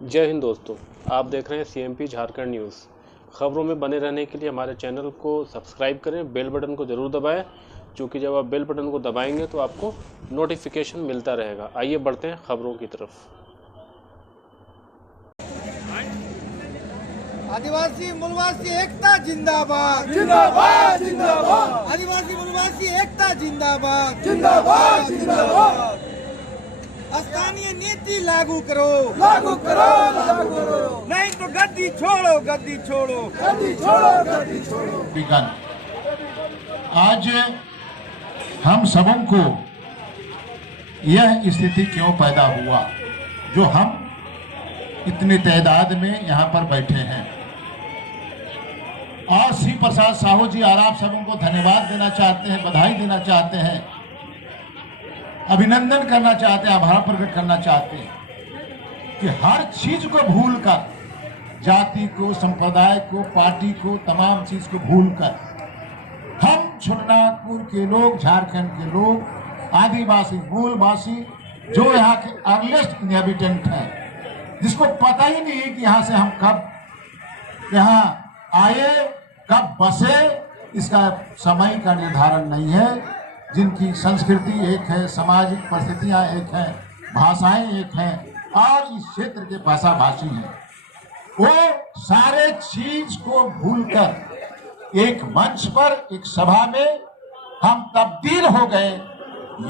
जय हिंद दोस्तों, आप देख रहे हैं सीएमपी झारखंड न्यूज़। खबरों में बने रहने के लिए हमारे चैनल को सब्सक्राइब करें, बेल बटन को ज़रूर दबाएं, क्योंकि जब आप बेल बटन को दबाएंगे तो आपको नोटिफिकेशन मिलता रहेगा। आइए बढ़ते हैं खबरों की तरफ। आदिवासी मूलवासी एकता जिंदाबाद जिंदाबाद जिंदाबाद आदिवासी मूलवासी एकता जिंदाबाद जिंदाबाद जिंदाबाद स्थानीय नीति लागू करो लागू करो लागू करो नहीं तो गद्दी छोड़ो गद्दी छोड़ो गद्दी छोड़ो गद्दी छोड़ो। विज्ञान आज हम सबों को यह स्थिति क्यों पैदा हुआ जो हम इतनी तादाद में यहाँ पर बैठे हैं। और श्री प्रसाद साहू जी और आप सबों को धन्यवाद देना चाहते हैं, बधाई देना चाहते हैं, अभिनंदन करना चाहते हैं, आभार प्रकट करना चाहते हैं कि हर चीज को भूलकर, जाति को, संप्रदाय को, पार्टी को, तमाम चीज को भूलकर हम छोटनागपुर के लोग, झारखंड के लोग, आदिवासी मूलवासी जो यहाँ के अर्लिएस्ट इनहेबिटेंट हैं, जिसको पता ही नहीं है कि यहाँ से हम कब यहाँ आए, कब बसे, इसका समय का निर्धारण नहीं है, जिनकी संस्कृति एक है, सामाजिक परिस्थितियां एक हैं, भाषाएं एक हैं और इस क्षेत्र के भाषाभाषी हैं, वो सारे चीज को भूलकर एक मंच पर, एक सभा में हम तब्दील हो गए।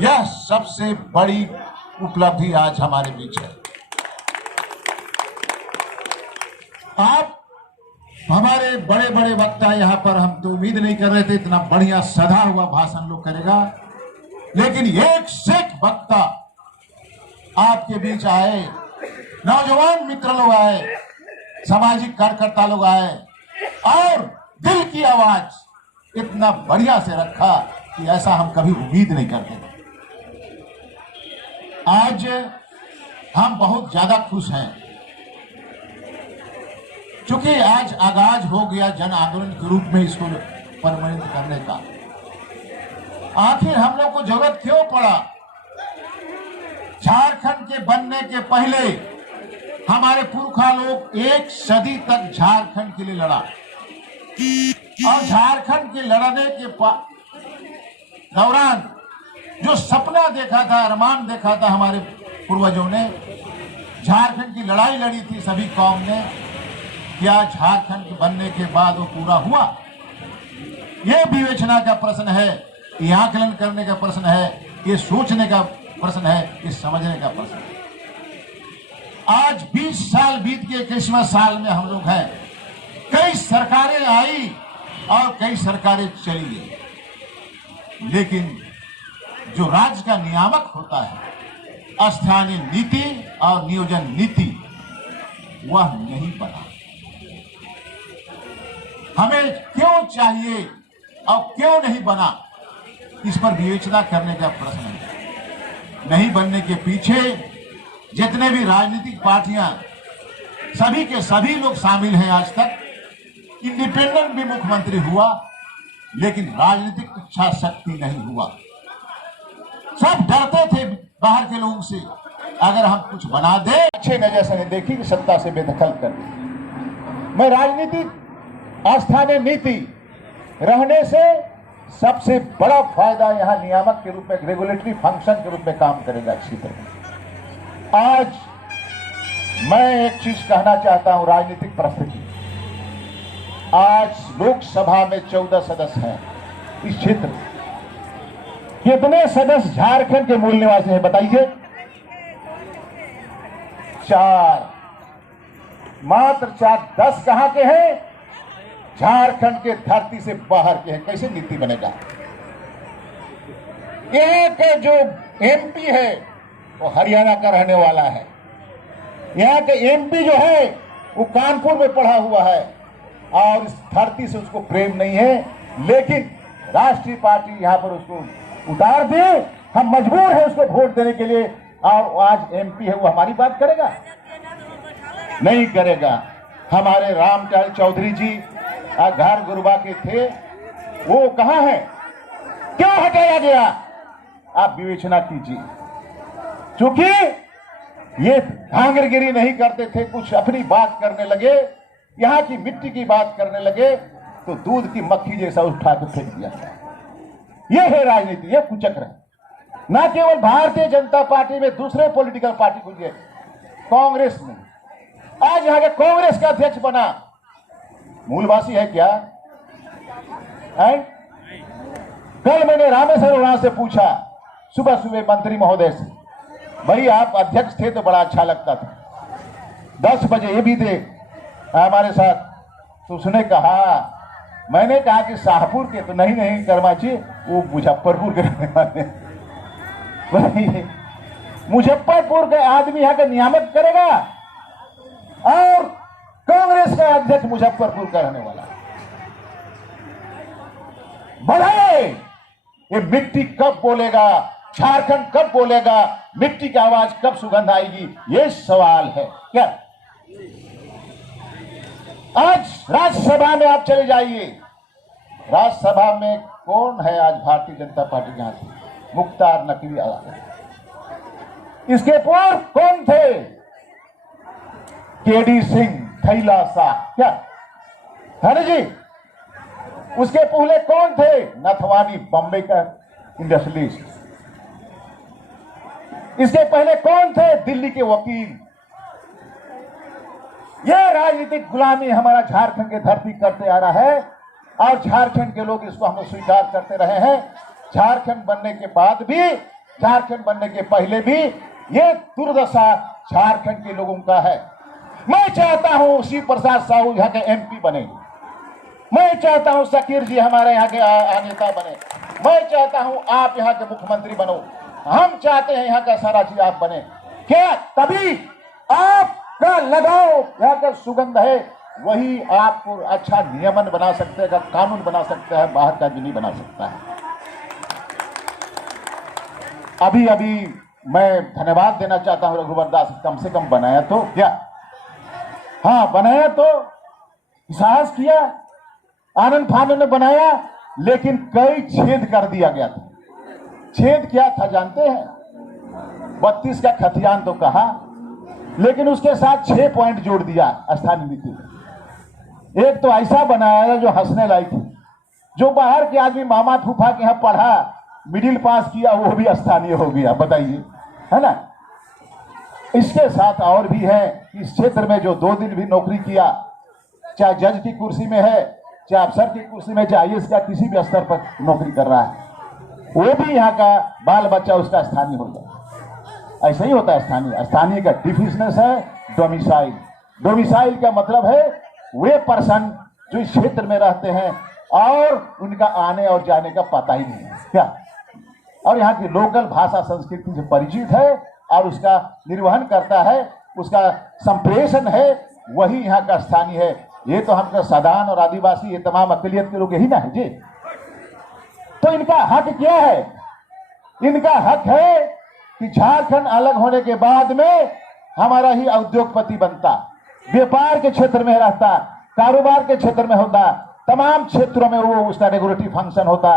यह सबसे बड़ी उपलब्धि आज हमारे बीच है। आप हमारे बड़े बड़े वक्ता यहाँ पर, हम तो उम्मीद नहीं कर रहे थे इतना बढ़िया सधा हुआ भाषण लोग करेगा, लेकिन एक से एक वक्ता आपके बीच आए, नौजवान मित्र लोग आए, सामाजिक कार्यकर्ता लोग आए और दिल की आवाज इतना बढ़िया से रखा कि ऐसा हम कभी उम्मीद नहीं करते थे। आज हम बहुत ज्यादा खुश हैं क्योंकि आज आगाज हो गया जन आंदोलन के रूप में इसको परमानेंट करने का। आखिर हम लोग को जरूरत क्यों पड़ा? झारखंड के बनने के पहले हमारे पुरखा लोग एक सदी तक झारखंड के लिए लड़ा और झारखंड के लड़ने के दौरान जो सपना देखा था, अरमान देखा था हमारे पूर्वजों ने, झारखंड की लड़ाई लड़ी थी सभी कौम ने, क्या झारखंड बनने के बाद वो पूरा हुआ? यह विवेचना का प्रश्न है, ये आकलन करने का प्रश्न है, ये सोचने का प्रश्न है, ये समझने का प्रश्न है। आज 20 साल बीत के 21वें साल में हम लोग हैं। कई सरकारें आई और कई सरकारें चली गई, लेकिन जो राज्य का नियामक होता है, स्थानीय नीति और नियोजन नीति, वह नहीं बना। हमें क्यों चाहिए और क्यों नहीं बना, इस पर विवेचना करने का प्रश्न है। नहीं बनने के पीछे जितने भी राजनीतिक पार्टियां, सभी के सभी लोग शामिल हैं। आज तक इंडिपेंडेंट भी मुख्यमंत्री हुआ, लेकिन राजनीतिक इच्छा शक्ति नहीं हुआ। सब डरते थे बाहर के लोगों से, अगर हम कुछ बना दे, अच्छे नजर से नहीं देखी कि सत्ता से बेदखल कर दी। मैं राजनीतिक स्थानीय नीति रहने से सबसे बड़ा फायदा यहाँ नियामक के रूप में, रेगुलेटरी फंक्शन के रूप में काम करेगा क्षेत्र में। आज मैं एक चीज कहना चाहता हूं, राजनीतिक परिस्थिति, आज लोकसभा में 14 सदस्य हैं इस क्षेत्र में। कितने सदस्य झारखंड के मूल निवासी हैं बताइए? 4, मात्र 4। 10 कहां के हैं? झारखंड के धरती से बाहर के हैं। कैसे नीति बनेगा? यहाँ का जो एमपी है वो हरियाणा का रहने वाला है, यहाँ के एमपी जो है वो कानपुर में पढ़ा हुआ है और इस धरती से उसको प्रेम नहीं है, लेकिन राष्ट्रीय पार्टी यहाँ पर उसको उतार दे, हम मजबूर हैं उसको वोट देने के लिए। और आज एमपी है, वो हमारी बात करेगा? नहीं करेगा। हमारे रामचंद्र चौधरी जी घर गुरुबा के थे, वो कहां है? क्यों हटाया गया? आप विवेचना कीजिए। क्योंकि ये धांगरगिरी नहीं करते थे, कुछ अपनी बात करने लगे, यहाँ की मिट्टी की बात करने लगे तो दूध की मक्खी जैसा उठा के फेंक दिया। ये है राजनीति, ये कुचक्र है। ना केवल भारतीय जनता पार्टी में, दूसरे पॉलिटिकल पार्टी खुल गए, कांग्रेस में आज यहाँ के कांग्रेस का अध्यक्ष बना मूलवासी है क्या है? कल मैंने रामेश्वर वहां से पूछा सुबह सुबह मंत्री महोदय से, भाई आप अध्यक्ष थे तो बड़ा अच्छा लगता था, 10 बजे ये भी थे हमारे साथ, तो उसने कहा, मैंने कहा कि शाहपुर के, तो नहीं करमाची, वो मुजफ्फरपुर के रहने वाले, मुजफ्फरपुर के आदमी यहाँ का नियामक करेगा और कांग्रेस का अध्यक्ष मुजफ्फरपुर का रहने वाला। बढ़ाए, ये मिट्टी कब बोलेगा, झारखंड कब बोलेगा, मिट्टी की आवाज कब सुगंध आएगी, ये सवाल है क्या? आज राज्यसभा में आप चले जाइए, राज्यसभा में कौन है आज भारतीय जनता पार्टी? यहां से मुख्तार नकवी आया, इसके पूर्व कौन थे? केडी सिंह, थैला सा, क्या है ना जी? उसके पहले कौन थे? नथवानी, बॉम्बे का इंडस्ट्रियलिस्ट। इसके पहले कौन थे? दिल्ली के वकील। यह राजनीतिक गुलामी हमारा झारखंड की धरती करते आ रहा है और झारखंड के लोग इसको हम स्वीकार करते रहे हैं। झारखंड बनने के बाद भी, झारखंड बनने के पहले भी ये दुर्दशा झारखंड के लोगों का है। मैं चाहता हूं शिव प्रसाद साहू यहाँ के एमपी बने, मैं चाहता हूं शकीर जी हमारे यहाँ के नेता बने, मैं चाहता हूं आप यहाँ के मुख्यमंत्री बनो, हम चाहते हैं यहाँ का सारा चीज आप बने। क्या तभी आपका लगाव यहाँ का सुगंध है, वही आपको अच्छा नियमन बना सकते हैं, कानून बना सकता है, बाहर का भी नहीं बना सकता है। अभी अभी मैं धन्यवाद देना चाहता हूं रघुवर दास, कम से कम बनाया तो क्या, हाँ बनाया तो, साहस किया, आनंद फानंद ने बनाया, लेकिन कई छेद कर दिया गया था। छेद क्या था जानते हैं? 32 का खतियान तो कहा, लेकिन उसके साथ 6 पॉइंट जोड़ दिया स्थानीय नीति। एक तो ऐसा बनाया जो हंसने लायक थी, जो बाहर के आदमी मामा फूफा के यहाँ पढ़ा, मिडिल पास किया, वो भी स्थानीय हो गया, बताइए, है ना? इसके साथ और भी है, इस क्षेत्र में जो 2 दिन भी नौकरी किया, चाहे जज की कुर्सी में है, चाहे अफसर की कुर्सी में, चाहे आईएएस का किसी भी स्तर पर नौकरी कर रहा है, वो भी यहाँ का बाल बच्चा उसका स्थानीय हो जाए। ऐसा ही होता है स्थानीय। स्थानीय का डिफिनेशन है डोमिसाइल। डोमिसाइल का मतलब है वे पर्सन जो इस क्षेत्र में रहते हैं और उनका आने और जाने का पता ही नहीं है क्या, और यहाँ की लोकल भाषा संस्कृति से परिचित है और उसका निर्वहन करता है, उसका संप्रेषण है, वही यहाँ का स्थानीय है। ये तो हमका सदान और आदिवासी, ये तमाम अकलियत के लोग यही ना है जी। तो इनका हक क्या है? इनका हक है कि झारखंड अलग होने के बाद में हमारा ही उद्योगपति बनता, व्यापार के क्षेत्र में रहता, कारोबार के क्षेत्र में होता, तमाम क्षेत्रों में वो उसका रेगुलेटरी फंक्शन होता,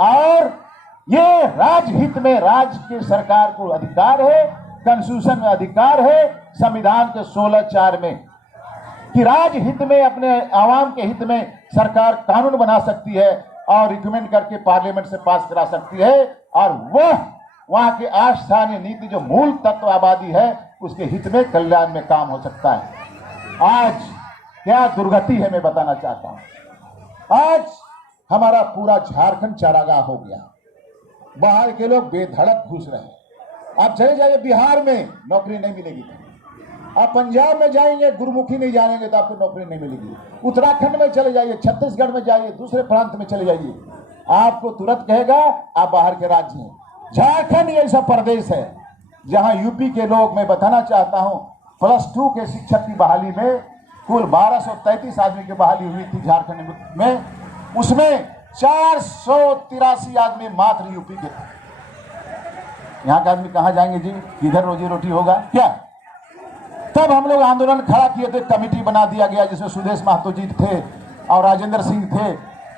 और ये राजहित में राज्य की सरकार को अधिकार है, कॉन्स्टिट्यूशन में अधिकार है, संविधान के 16(4) में, कि राजहित में अपने आवाम के हित में सरकार कानून बना सकती है और रिकमेंड करके पार्लियामेंट से पास करा सकती है, और वह वहां के स्थानीय नीति जो मूल तत्व आबादी है उसके हित में, कल्याण में काम हो सकता है। आज क्या दुर्गति है मैं बताना चाहता हूं। आज हमारा पूरा झारखंड चारागाह हो गया, बाहर के लोग बेधड़क घुस रहे हैं। आप चले जाइए बिहार में नौकरी नहीं मिलेगी, आप पंजाब में जाएंगे गुरुमुखी नहीं जानेंगे तो आपको नौकरी नहीं मिलेगी, उत्तराखंड में चले जाइए, छत्तीसगढ़ में जाइए, दूसरे प्रांत में चले जाइए, आपको तुरंत कहेगा आप बाहर के राज्य हैं। झारखंड ऐसा प्रदेश है जहां यूपी के लोग, मैं बताना चाहता हूं, +2 के शिक्षक की बहाली में कुल 1233 आदमी की बहाली हुई थी झारखंड में, उसमें 483 आदमी मात्र यूपी के थे। यहाँ के आदमी कहाँ जाएंगे जी, किधर रोजी रोटी होगा क्या? तब हम लोग आंदोलन खड़ा किए थे, कमेटी बना दिया गया जिसमें सुदेश महतो जी थे और राजेंद्र सिंह थे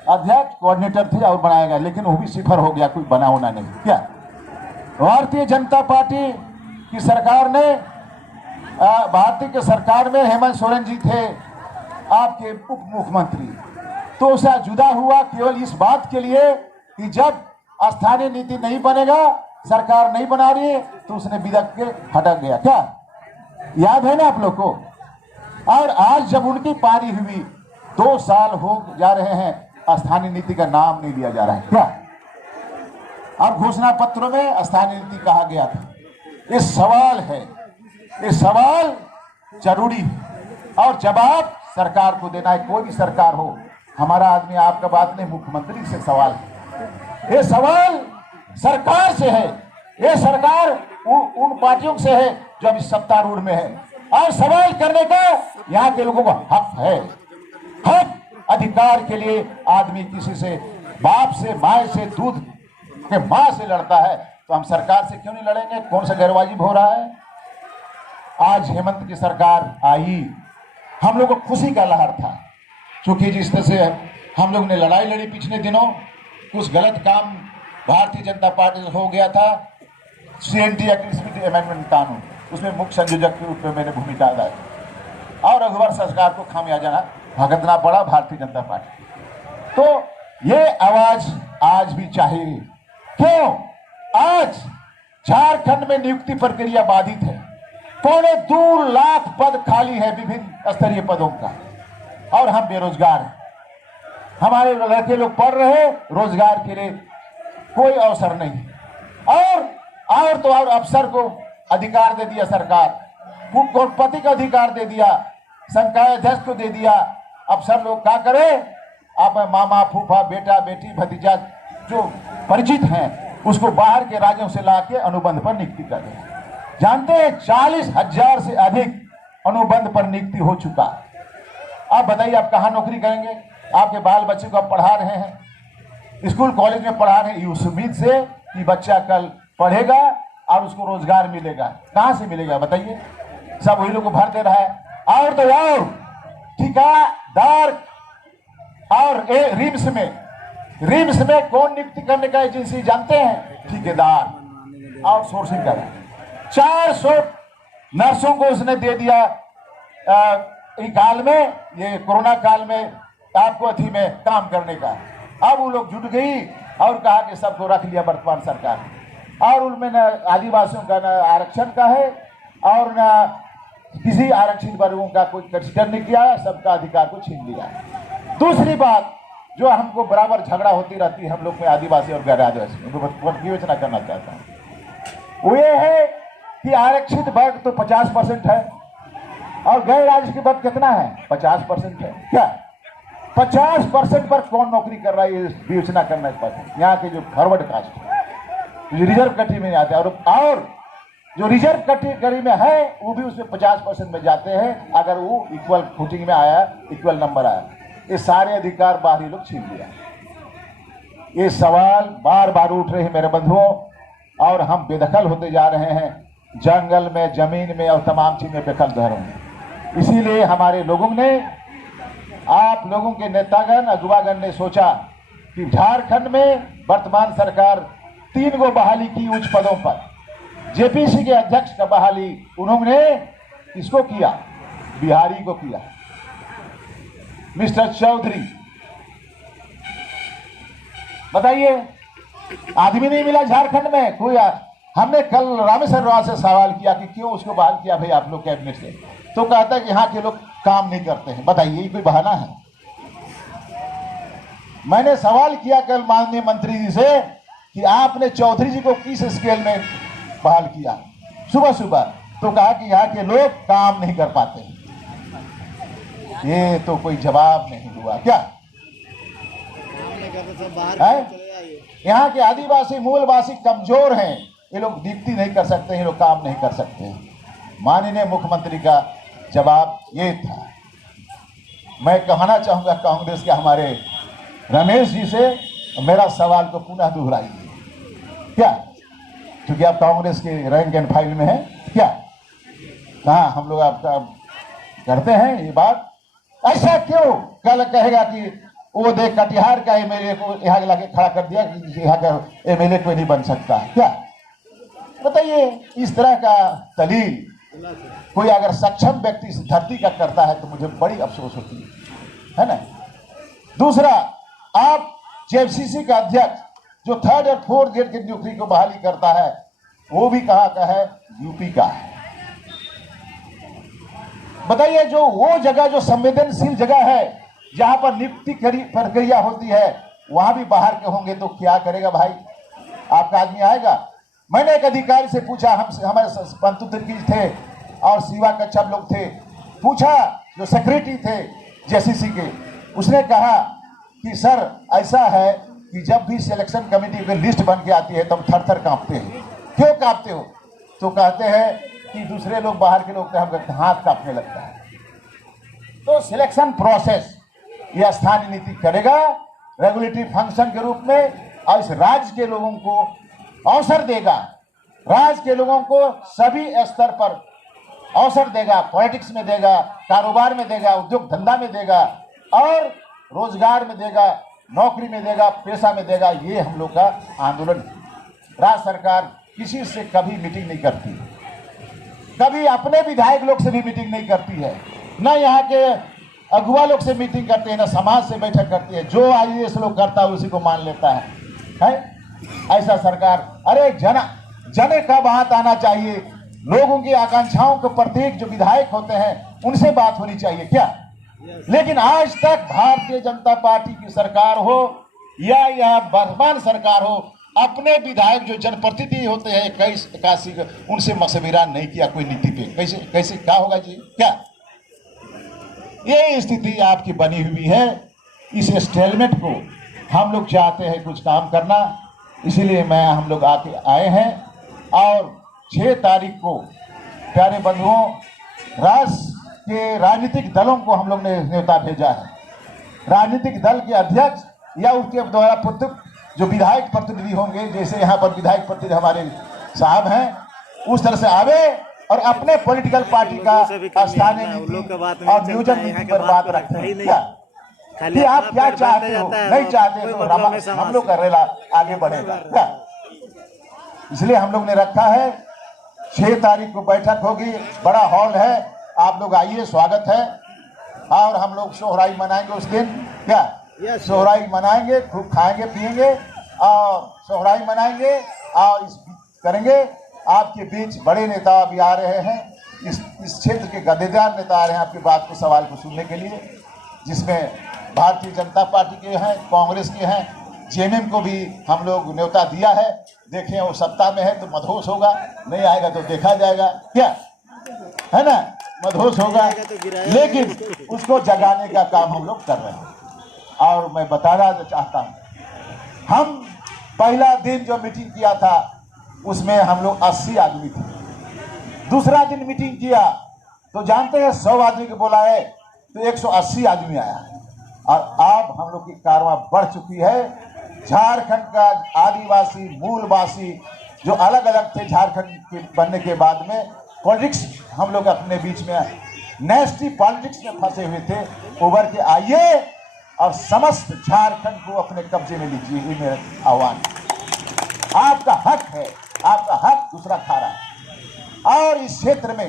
अध्यक्ष, कोऑर्डिनेटर थे, और बनाया गया, लेकिन वो भी सिफर हो गया, कोई बना होना नहीं क्या। भारतीय जनता पार्टी की सरकार ने भारतीय के सरकार में हेमंत सोरेन जी थे आपके उप मुख्यमंत्री, तो उससे जुदा हुआ केवल इस बात के लिए कि जब स्थानीय नीति नहीं बनेगा, सरकार नहीं बना रही है, तो उसने बिदक के हटक गया। क्या याद है ना आप लोग को? और आज जब उनकी पारी हुई, 2 साल हो जा रहे हैं, स्थानीय नीति का नाम नहीं लिया जा रहा है। क्या अब घोषणा पत्रों में स्थानीय नीति कहा गया था? ये सवाल है, ये सवाल जरूरी है और जवाब सरकार को देना है। कोई भी सरकार हो, हमारा आदमी आपका बात नहीं, मुख्यमंत्री से सवाल है। ये सवाल सरकार से है, ये सरकार उन पार्टियों से है जो अभी सत्तारूढ़ में है, और सवाल करने का यहाँ के लोगों को हक है। हक अधिकार के लिए आदमी किसी से, बाप से, माए से, दूध के माँ से लड़ता है, तो हम सरकार से क्यों नहीं लड़ेंगे? कौन सा गैरवाजिब हो रहा है? आज हेमंत की सरकार आई, हम लोग को खुशी का लहर था, क्योंकि जिस तरह से हम लोग ने लड़ाई लड़ी पिछले दिनों, कुछ गलत काम भारतीय जनता पार्टी से हो गया था। CNT अमेंडमेंट कानून, उसमें मुख्य संयोजक के रूप में मैंने भूमिका अदा की और रघुवर सरकार को खामियाजा भुगतना पड़ा भारतीय जनता पार्टी। तो ये आवाज आज भी चाहिए। क्यों? आज झारखंड में नियुक्ति प्रक्रिया बाधित है, 2.25 लाख पद खाली है विभिन्न स्तरीय पदों का, और हम बेरोजगार हैं। हमारे लड़के लोग पढ़ रहे, रोजगार के लिए कोई अवसर नहीं, और तो और अफसर को अधिकार दे दिया सरकार, कुलपति का अधिकार दे दिया, संकाय अध्यक्ष को दे दिया। अफसर लोग क्या करें? आप मामा, फूफा, बेटा, बेटी, भतीजा जो परिचित हैं, उसको बाहर के राज्यों से लाके अनुबंध पर नियुक्ति कर रहे हैं। जानते हैं 40,000 से अधिक अनुबंध पर नियुक्ति हो चुका। आप बताइए, आप कहाँ नौकरी करेंगे? आपके बाल बच्चे को आप पढ़ा रहे हैं, स्कूल कॉलेज में पढ़ा रहे हैं, इस उम्मीद से कि बच्चा कल पढ़ेगा और उसको रोजगार मिलेगा। कहाँ से मिलेगा बताइए? सब वही लोग को भर दे रहा है। और तो और ठेकेदार, और रिम्स में कौन नियुक्ति करने का एजेंसी जानते हैं? ठेकेदार, आउटसोर्सिंग कर। 400 नर्सों को उसने दे दिया काल में, ये कोरोना काल में आपको अथी में काम करने का। अब वो लोग जुट गई और कहा कि सबको रख लिया वर्तमान सरकार, और उनमें न आदिवासियों का न आरक्षण का है और न किसी आरक्षित वर्गों का कोई कंसिडर नहीं किया, सबका अधिकार को छीन लिया। दूसरी बात जो हमको बराबर झगड़ा होती रहती है हम लोग में, आदिवासी और गैर आदिवासी, उनको विवेचना करना चाहता हूँ, वो ये है कि आरक्षित वर्ग तो 50% है और गैर आरक्षित वर्ग कितना है? 50% है। क्या 50% पर कौन नौकरी कर रहा है? विवेचना करना पड़ता। यहाँ के जो फॉरवर्ड कास्ट है, जो रिजर्व कैटेगरी में आते हैं, और जो रिजर्व कैटेगरी में है वो भी उसमें 50% में जाते हैं, अगर वो इक्वल फुटिंग में आया, इक्वल नंबर आया। ये सारे अधिकार बाहरी लोग छीन लिया। ये सवाल बार बार उठ रहे हैं मेरे बंधुओं, और हम बेदखल होते जा रहे हैं, जंगल में, जमीन में और तमाम चीज में बेदखल हैं। इसीलिए हमारे लोगों ने, आप लोगों के नेतागण, अगुवागण ने सोचा कि झारखंड में वर्तमान सरकार 3 को बहाली की उच्च पदों पर। जेपीसी के अध्यक्ष का बहाली उन्होंने किसको किया? बिहारी को किया, मिस्टर चौधरी। बताइए, आदमी नहीं मिला झारखंड में कोई। हमने कल रामेश्वर राव से सवाल किया कि क्यों उसको बहाल किया भाई आप लोग कैबिनेट से, तो कहता है कि यहाँ के लोग काम नहीं करते हैं। बताइए, ये कोई बहाना है? मैंने सवाल किया कल माननीय मंत्री जी से कि आपने चौधरी जी को किस स्केल में बहाल किया सुबह सुबह, तो कहा कि यहाँ के लोग काम नहीं कर पाते। ये तो कोई जवाब नहीं हुआ। क्या यहाँ के आदिवासी मूलवासी कमजोर हैं, ये लोग नियुक्ति नहीं कर सकते हैं, ये लोग काम नहीं कर सकते हैं। माननीय मुख्यमंत्री का जवाब ये था। मैं कहना चाहूंगा कांग्रेस के हमारे रमेश जी से, मेरा सवाल को पुनः दोहराइए। क्या क्योंकि आप कांग्रेस के रैंक एंड फाइल में हैं क्या? कहाँ हम लोग आपका करते हैं ये बात? ऐसा क्यों? कल कहेगा कि वो देख कटिहार का एमएलए को यहाँ लाके खड़ा कर दिया कि यहाँ का एमएलए कोई नहीं बन सकता। क्या बताइए, इस तरह का दलील कोई अगर सक्षम व्यक्ति इस धरती का करता है तो मुझे बड़ी अफसोस होती है ना। दूसरा, आप जेएफसीसी का अध्यक्ष जो 3rd और 4th ग्रेड की नौकरी को बहाली करता है, वो भी कहाँ का है? यूपी का है। बताइए, जो वो जगह जो संवेदनशील जगह है जहां पर नियुक्ति प्रक्रिया होती है, वहां भी बाहर के होंगे तो क्या करेगा भाई? आपका आदमी आएगा? मैंने एक अधिकारी से पूछा, हमारे पंतु तिर्की थे और शिवा कच्छप लोग थे, पूछा जो सेक्रेटरी थे जेसीसी के, उसने कहा कि सर ऐसा है कि जब भी सिलेक्शन कमेटी की लिस्ट बन के आती है तब थर थर कांपते हैं। क्यों कांपते हो? तो कहते हैं कि दूसरे लोग, बाहर के लोग, हम हाथ कांपने लगता है। तो सिलेक्शन प्रोसेस यह स्थानीय नीति करेगा रेगुलेटरी फंक्शन के रूप में, और इस राज्य के लोगों को अवसर देगा, राज्य के लोगों को सभी स्तर पर अवसर देगा, पॉलिटिक्स में देगा, कारोबार में देगा, उद्योग धंधा में देगा, और रोजगार में देगा, नौकरी में देगा, पेशा में देगा। ये हम लोग का आंदोलन है। राज्य सरकार किसी से कभी मीटिंग नहीं करती, कभी अपने विधायक लोग से भी मीटिंग नहीं करती है, न यहाँ के अगुआ लोग से मीटिंग करते हैं, न समाज से बैठक करती है। जो आईएएस लोग करता है उसी को मान लेता है? ऐसा सरकार, अरे जने का बात आना चाहिए, लोगों की आकांक्षाओं के प्रतीक जो विधायक होते हैं उनसे बात होनी चाहिए क्या? लेकिन आज तक भारतीय जनता पार्टी की सरकार हो या यह वर्तमान सरकार हो, अपने विधायक जो जनप्रतिनिधि होते हैं 81 उनसे मशविरा नहीं किया कोई नीति पे। कैसे कैसे क्या होगा जी? क्या ये स्थिति आपकी बनी हुई है? इस स्टेलमेट को हम लोग चाहते हैं कुछ काम करना, इसीलिए हम लोग आए हैं। और 6 तारीख को प्यारे बंधुओं, राज्य के राजनीतिक दलों को हम लोग ने न्योता भेजा है। राजनीतिक दल के अध्यक्ष या उसके द्वारा जो विधायक प्रतिनिधि होंगे, जैसे यहाँ पर विधायक प्रतिनिधि हमारे साहब हैं, उस तरह से आवे और अपने पॉलिटिकल पार्टी का स्थानीय और नियोजन नीति पर बात रखते हैं। क्या कि आप क्या चाहते हो? नहीं चाहते तो हम लोग का रेला आगे बढ़ेगा क्या? इसलिए हम लोग ने रखा है 6 तारीख को बैठक होगी, बड़ा हॉल है, आप लोग आइए, स्वागत है। और हम लोग सोहराई मनाएंगे उस दिन। क्या सोहराई मनाएंगे, खूब खाएंगे पिएंगे और सोहराई मनाएंगे और इस करेंगे। आपके बीच बड़े नेता भी आ रहे हैं, इस क्षेत्र के गद्देदार नेता आ रहे हैं आपकी बात को, सवाल को सुनने के लिए, जिसमें भारतीय जनता पार्टी के हैं, कांग्रेस के हैं, जेएमएम को भी हम लोग न्योता दिया है। देखें वो सत्ता में है तो मदहोश होगा, नहीं आएगा तो देखा जाएगा। क्या है ना, मदहोश होगा, लेकिन उसको जगाने का काम हम लोग कर रहे हैं। और मैं बताना चाहता हूँ, हम पहला दिन जो मीटिंग किया था उसमें हम लोग 80 आदमी थे। दूसरा दिन मीटिंग किया तो जानते हैं 100 आदमी को बुलाए तो 180 आदमी आया। और अब हम लोग की कारवां बढ़ चुकी है। झारखंड का आदिवासी मूलवासी जो अलग अलग थे झारखंड के बनने के बाद में, पॉलिटिक्स हम लोग अपने बीच में नेस्टी पॉलिटिक्स में फंसे हुए थे, उभर के आइए और समस्त झारखंड को अपने कब्जे में लीजिए। ये मेरा आह्वान, आपका हक है, आपका हक दूसरा खा रहा है। और इस क्षेत्र में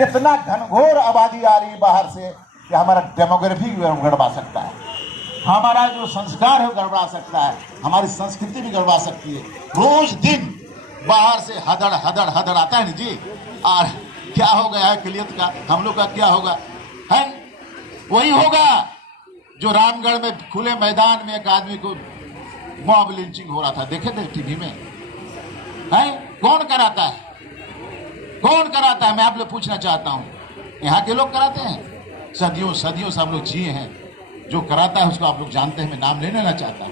इतना घनघोर आबादी आ रही है बाहर से कि हमारा डेमोग्राफी गड़बड़ा सकता है, हमारा जो संस्कार है गड़बड़ा सकता है, हमारी संस्कृति भी गड़बड़ा सकती है। रोज दिन बाहर से हदड़ हदड़ हदड़ आता है ना जी। और क्या हो गया है किलियत का, हम लोग का क्या होगा है? वही होगा जो रामगढ़ में खुले मैदान में एक आदमी को मॉब लिंचिंग हो रहा था, देखे थे टीवी में है? कौन कराता है? कौन कराता है? मैं आप लोग पूछना चाहता हूं। यहाँ के लोग कराते हैं? सदियों सदियों से हम लोग जिए हैं, जो कराता है उसको आप लोग जानते हैं, मैं नाम नहीं लेना चाहता,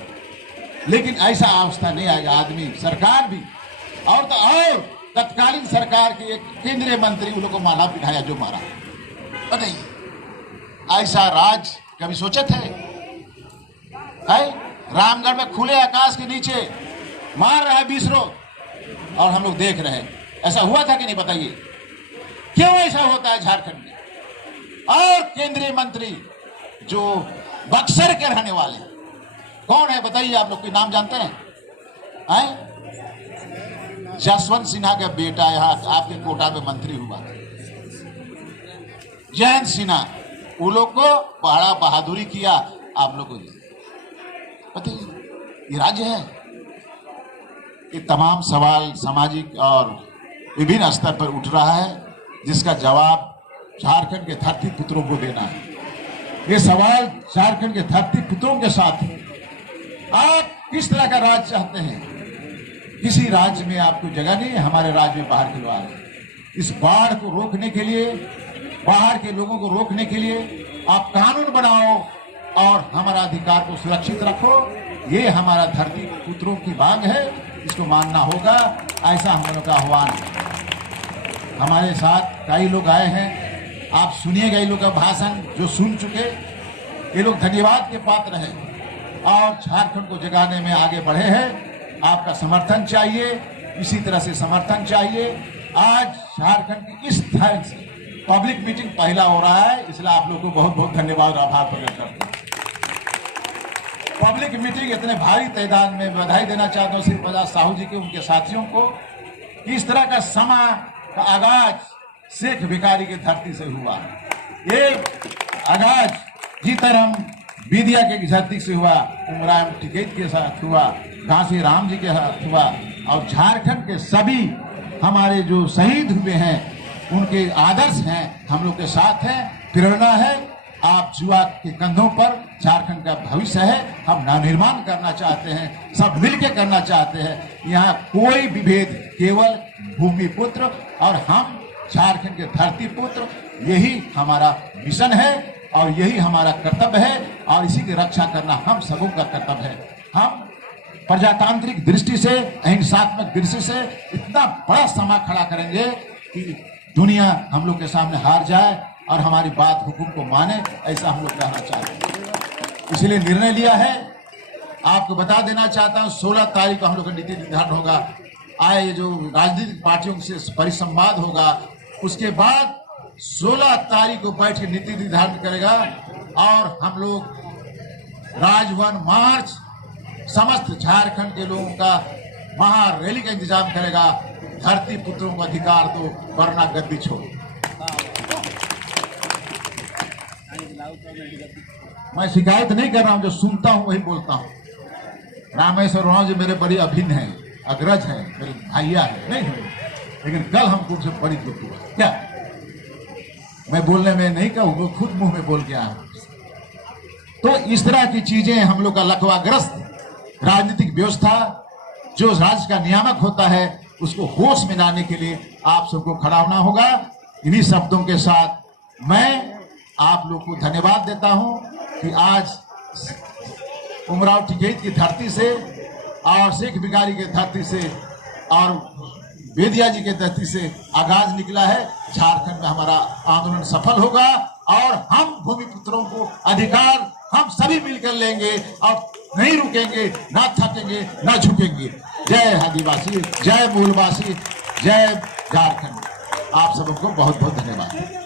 लेकिन ऐसा अवस्था नहीं आएगा। आदमी सरकार भी और तो और तत्कालीन सरकार के एक केंद्रीय मंत्री उन लोग को माला पिटाया जो मारा, नहीं ऐसा राज कभी सोचे थे? है? रामगढ़ में खुले आकाश के नीचे मार रहा है 20 लोग और हम लोग देख रहे हैं। ऐसा हुआ था कि नहीं बताइए? क्यों ऐसा होता है झारखंड में? और केंद्रीय मंत्री जो बक्सर के रहने वाले कौन है बताइए? आप लोग कोई नाम जानते हैं? जसवंत सिन्हा का बेटा यहाँ आपके कोटा में मंत्री हुआ, जयंत सिन्हा, वो लोग को बड़ा बहादुरी किया, आप लोग को पता ये राज्य है। ये तमाम सवाल सामाजिक और विभिन्न स्तर पर उठ रहा है, जिसका जवाब झारखंड के धरती पुत्रों को देना है। ये सवाल झारखंड के धरती पुत्रों के साथ है। आप किस तरह का राज्य चाहते हैं? किसी राज्य में आपको जगह नहीं है, हमारे राज्य में बाहर के लोग आ रहे हैं। इस बाढ़ को रोकने के लिए, बाहर के लोगों को रोकने के लिए आप कानून बनाओ और हमारा अधिकार को सुरक्षित रखो। ये हमारा धरती पुत्रों की मांग है, इसको मानना होगा। ऐसा हम लोगों का आह्वान है। हमारे साथ कई लोग आए हैं, आप सुनिएगा ये लोग का भाषण जो सुन चुके। ये लोग धन्यवाद के पात्र हैं और झारखंड को जगाने में आगे बढ़े हैं। आपका समर्थन चाहिए, इसी तरह से समर्थन चाहिए। आज झारखंड की इस तरह से पब्लिक मीटिंग पहला हो रहा है, इसलिए आप लोगों को बहुत बहुत धन्यवाद और आभार प्रकट करते हैं। पब्लिक मीटिंग इतने भारी तादाद में बधाई देना चाहता हूँ श्री प्रसाद साहू जी के, उनके साथियों को। इस तरह का समा का आगाज शेख भिखारी की धरती से हुआ। ये आगाज जीताराम विद्या के धरती से हुआ, उमराव टिकैत के साथ हुआ, घासी राम जी के साथ हुआ। और झारखंड के सभी हमारे जो शहीद हुए हैं, उनके आदर्श हैं, हम लोग के साथ हैं, प्रेरणा है। आप युवा के कंधों पर झारखंड का भविष्य है। हम नवनिर्माण करना चाहते हैं, सब मिलकर करना चाहते हैं। यहाँ कोई विभेद, केवल भूमि पुत्र और हम झारखंड के धरती पुत्र, यही हमारा मिशन है और यही हमारा कर्तव्य है और इसी की रक्षा करना हम सबों का कर्तव्य है। हम प्रजातांत्रिक दृष्टि से, अहिंसात्मक दृष्टि से इतना बड़ा समा खड़ा करेंगे कि दुनिया हम लोग के सामने हार जाए और हमारी बात हुकुम को माने, ऐसा हम लोग कहना चाहते हैं। इसलिए निर्णय लिया है। आपको बता देना चाहता हूँ 16 तारीख को हम लोग का नीति निर्धारण होगा। आए जो राजनीतिक पार्टियों से परिसंवाद होगा, उसके बाद 16 तारीख को बैठ के नीति निर्धारण करेगा और हम लोग राजभवन मार्च, समस्त झारखंड के लोगों का महारैली का इंतजाम करेगा। धरती पुत्रों को अधिकार दो, वरना गद्दी छोड़ो। मैं शिकायत नहीं कर रहा हूं, जो सुनता हूं वही बोलता हूं। रामेश्वर राव जी मेरे बड़ी अभिन्न है, अग्रज है, मेरे भाइया है, नहीं हुए, लेकिन कल हमको उनसे बड़ी दुख हुआ। क्या मैं बोलने में नहीं कहूँ, वो खुद मुंह में बोल के आया। तो इस तरह की चीजें हम लोग का लकवाग्रस्त राजनीतिक व्यवस्था जो राज्य का नियामक होता है, उसको होश में लाने के लिए आप सबको खड़ा होना होगा। इन्हीं शब्दों के साथ मैं आप लोग को धन्यवाद देता हूं कि आज उमराव टिकैत की धरती से और शेख भिखारी के धरती से और वेदिया जी के धरती से आगाज निकला है। झारखंड में हमारा आंदोलन सफल होगा और हम भूमि पुत्रों को अधिकार हम सभी मिलकर लेंगे और नहीं रुकेंगे, ना थकेंगे, ना झुकेंगे। जय आदिवासी, जय मूलवासी, जय झारखंड। आप सबको बहुत बहुत धन्यवाद।